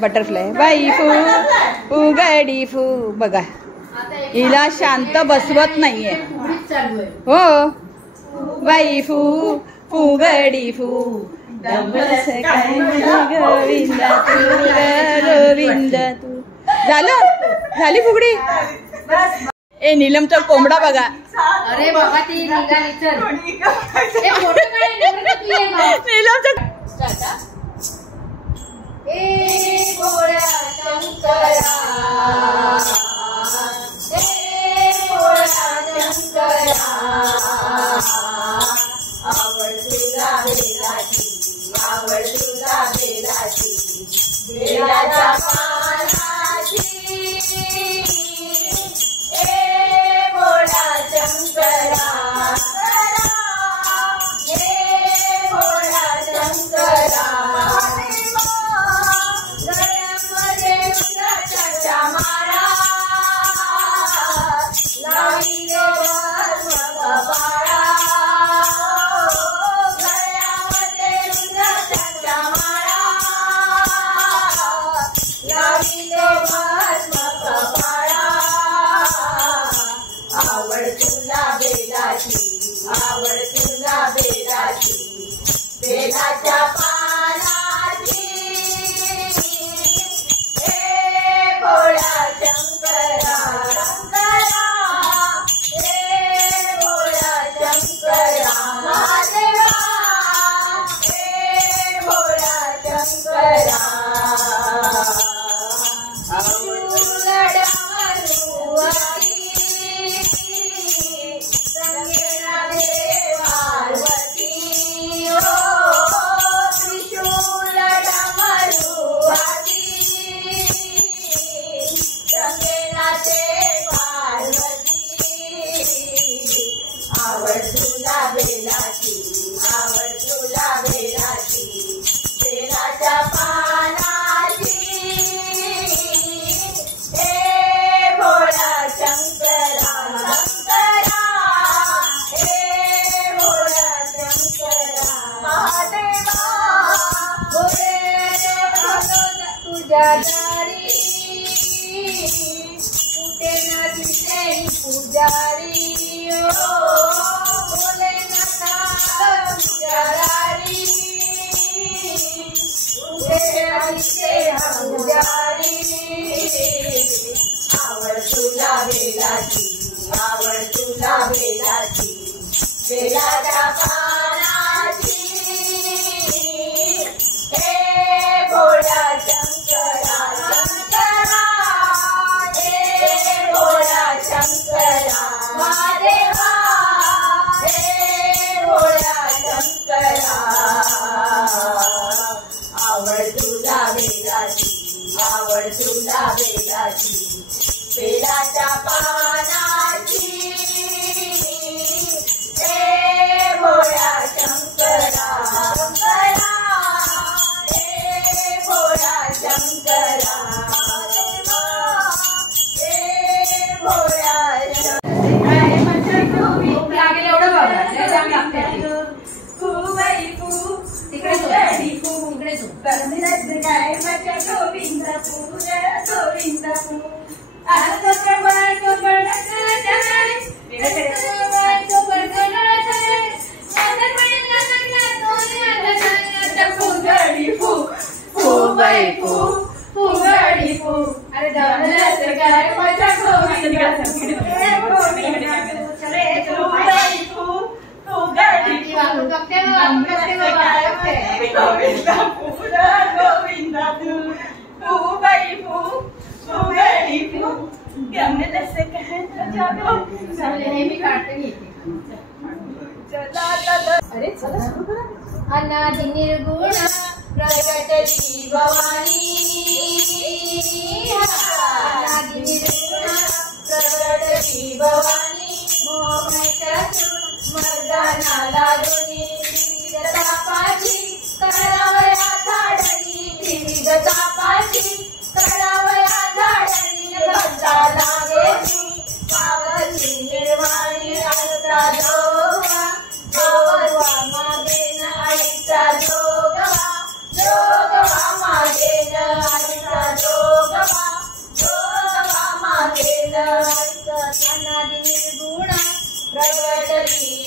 Butterfly बाई फू उघडी फू बघा हिला शांत बसवत नाहीये हो बाई फू उघडी फू गोविंदा तू गोविंदा तू झाली फुगडी ए नीलमचा कोंबडा बघा अरे बाबा ती निघाली चल नीलमचा ए भोळ्या शंकरा ए भोळ्या शंकरा आवड तुला बेलाची बेलाच्या पानाची ए भोळ्या शंकरा ए भोळ्या शंकरा गळ्यामध्ये उन्हाच्या माळा लाविले कपाळा गळ्यामध्ये उन्हाच्या माळा लाविले कपाळा आवड तुला बेलाची बेलाच्या पानाची ए भोळ्या शंकरा ए भोळ्या शंकरा महादेवा ए भोळ्या शंकरा बेलाच्या पानाची ए भोळा शंकरा ए भोळा शंकरा महादेवा बोले तुझ्या दारी कुठे ना दिसे पुजारी बोले नका तुझ्या दारी आवड तुला बेलाची बेलाच्या पानाची ए भोळ्या शंकरा ए भोळ्या शंकरा महादेवा ए भोळ्या शंकरा आवड तुला बेलाची बेलाच्या पानाची ए भोळ्या शंकरा ए भोळ्या शंकरा ए भोळ्या लागेल एवढं बघा अनादि निर्गुण प्रगटली भवानी अनादि निर्गुण प्रगटली भवानी मर्दाना लागुनी तापाची करावया झाडणी विविध तापाची करावया झाडणी भक्ता लागेली पावली निर्वाणी आईचा जोगवा मागेन आईचा जोगवा मागेन आईचा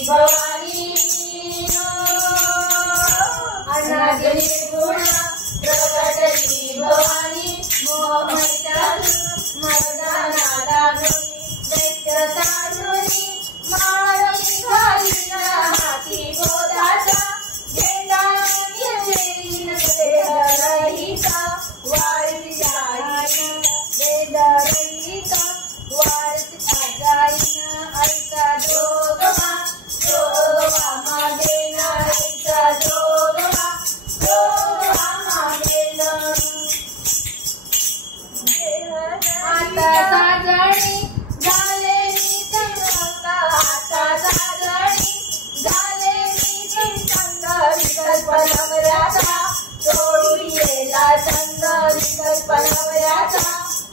भवानी अनादि निर्गुण प्रकटली भवानी मोहमयिता मर्दानाला गुणी दैत्य साधुनी माळी घालीन हाती गोदाचा झेंडा निर्वेलीन वेदरहिता वारीच्या आईन वेदरहिता वारीच्या गाईन ऐका जोगवा जोगवा मागेन ऐका जोगवा जोगवा मागेन आता साजणी झालेली चंद्रका आता साजणी झालेली चंद विकल्प नवऱ्याचा सोडून येला संग विकल्प नवऱ्याचा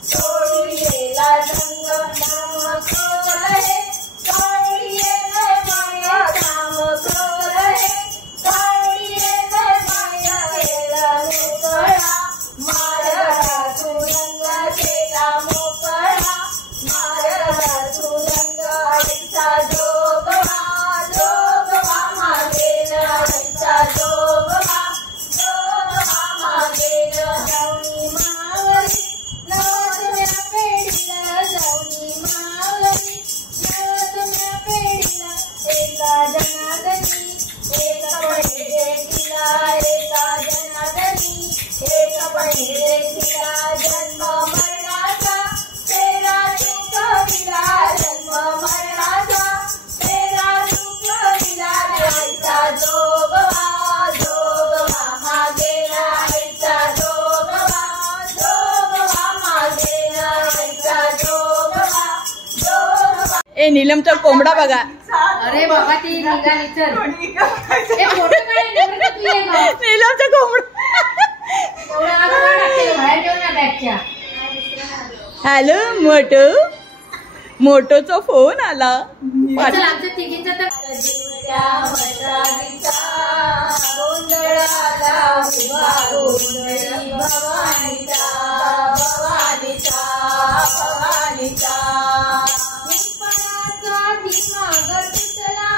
सोडून येला संग नाम क्रोध हे काळी येणे माया नाम क्रोध हे काळी येणे माया केला मोकळा मारला सुरंग केला मोकळा मारला सुरंग आईचा जोगवा जोगवा मागेन आईचा जोगवा जोगवा मागेन जाऊनी मावली नवसम्या पेढीला जाऊनी मावली नवसम्या पेढीला एका जनादनी एक पहिले तिला एका जनादनी एक पहिले तिला जन्म मरणाचा तेरा चुकविला जन्म मरणाचा तेरा चुकविला आईचा जोगवा जोगवा मागेन आईचा जोगवा जोगवा मागेन आईचा जोगवा जोगवा. ए नीलमचा कोंबडा बघा. अरे बाबा ती निघाली चल ए फोटो काढ तू ये ना नीलमचा कोंबडा. बाहेर ठेव ना बॅगच्या. हॅलो मोटो मोटोचा फोन आला. चल आमच्या तिघींचा तर जीवत्या मशालीचा गोंधळाला उभा गोंधळी भवानीचा भवानीचा भवानीचा निष्पणाचा दिमाग तुटला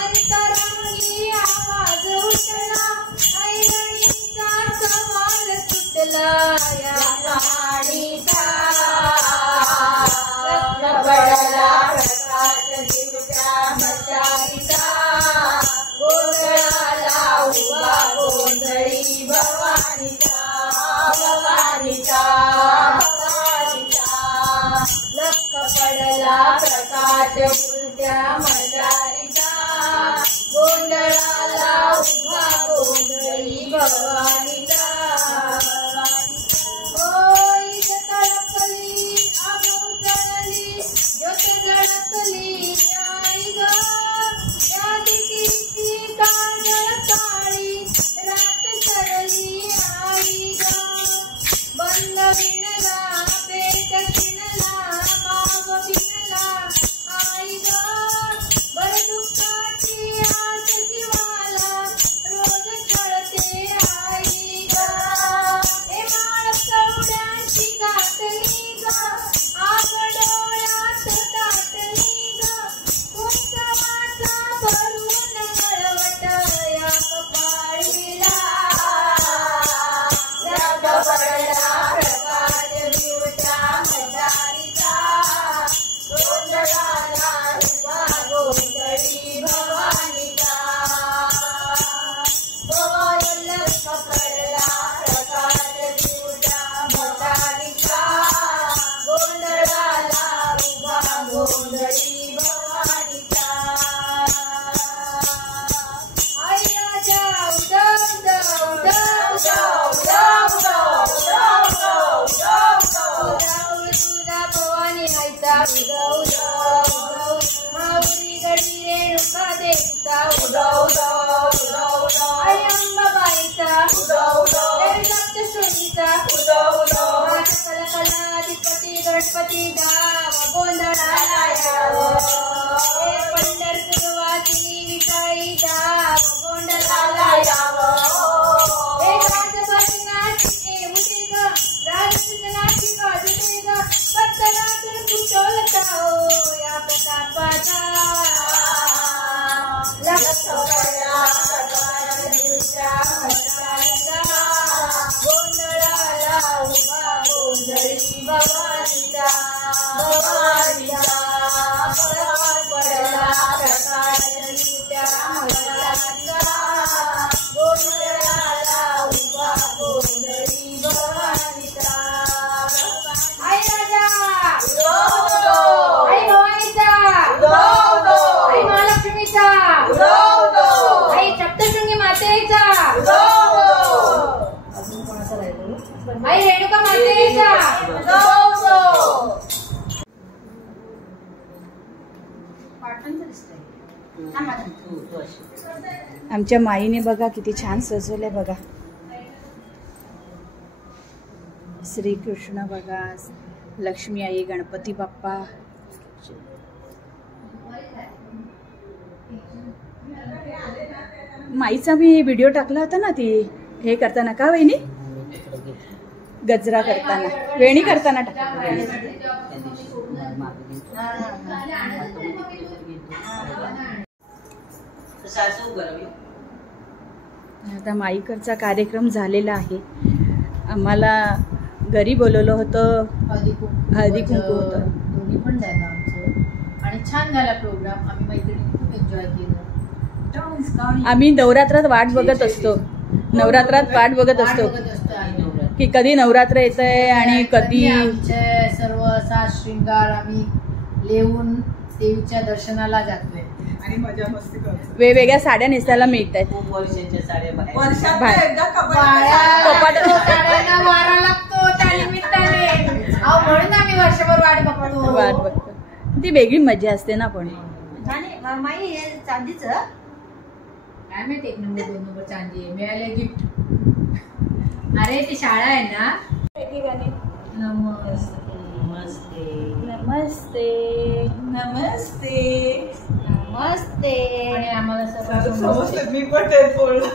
अंतरंगी आवाज उठला ऐरणीचा सवाल सुटला या कहाणीचा पडला प्रकाश दिवट्या मशालीचा गोंधळाला उभा गोंधळी भवानीचा भवानीचा भवानीचा लख पडला प्रकाश उलट्या मशालीचा गोंधळाला उभा गोंधळी भवानीचा ओय तळपली आगवतली ज्योत जळतली आई ग या दिकीची काजळ काळी रात सरली आई ग बंद विणला पेट किणला माव विणला आई ग बर दुःखाची आस जीवाला रोज छळते आई ग हे माळ कवड्याची घातली ग आग डोळ्यात दाटली ग कुंकवाचा भरून मळवट या कपाळीला जग पडला प्रकाश दिवट्या मशालीचा गोंधळाला उभा गोंधळी भवानीचा लख पडला प्रकाश दिवट्या मशालीचा गोंधळाला उभा गोंधळी भवानीचा आया जाऊ जाऊ जाऊ जाऊ जाऊ जाऊ जाऊ जाऊ जाऊ तुझा भवानी आईचा उदव उदव माऊली गडी रेणुका देवीचा उदव उदव आई अंबाबाईचा उदव देवी सप्तशृंगीचा उदव कला कलाधिपती गणपती गाव गोंधळाला यावं हे पंढरपूर वासिनी विटाळी गाव गोंधळाला यावं हे राजभजनाची उदे ग राजभजनाची वाजते ग पत्तनातून कुठोलता हो या प्रतापाचा गोंधळी भवानीचा पडला प्रकाश त्या मंगलाचा गोंधळाला उभा गोंधळी भवानीचा आई राजा आई भवानीचा आई महालक्ष्मीचा आई सप्तशृंगी मातेचा अजून कोणाचा राहिलो आई रेणुका मातेचा आमच्या माईने बघा किती छान सजवले बघा. श्रीकृष्ण बघा, लक्ष्मी आई, गणपती बाप्पा. माईचा मी व्हिडिओ टाकला होता ना, ती हे करताना का वहिनी, गजरा करताना, वेणी करताना आता माईकडचा कार्यक्रम झालेला आहे. आम्हाला घरी बोलवलं होतं, हळदी कुंकू होतं, दोन्ही पण झालं आमचं आणि छान झाला प्रोग्राम. आम्ही मैत्रिणी खूप एन्जॉय केलं. आम्ही नवरात्रात वाट बघत असतो, नवरात्रात वाट बघत असतो की कधी नवरात्र येतंय आणि कधी आमचे सर्व असा शृंगार आम्ही लेवून देवीच्या दर्शनाला जातोय आणि मजा मस्ती करतो. वेगवेगळ्या साड्या नेसायला मिळत आहेत. खूप वर्षाच्या साड्या बाहेर. साड्यांना वारा लागतो त्या निमित्ताने. अहो म्हणून आम्ही वर्षभर वाट बघतो. वाट बघतो, ती वेगळी मजा असते ना. पण माई हे चांदीच काय माहिती, 1 नंबर 2 नंबर चांदी आहे, मिळाले गिफ्ट. अरे ती शाळा आहे ना. नमस्ते नमस्ते नमस्ते नमस्ते. आणि आम्हाला सर्व मी पण तेच बोललो.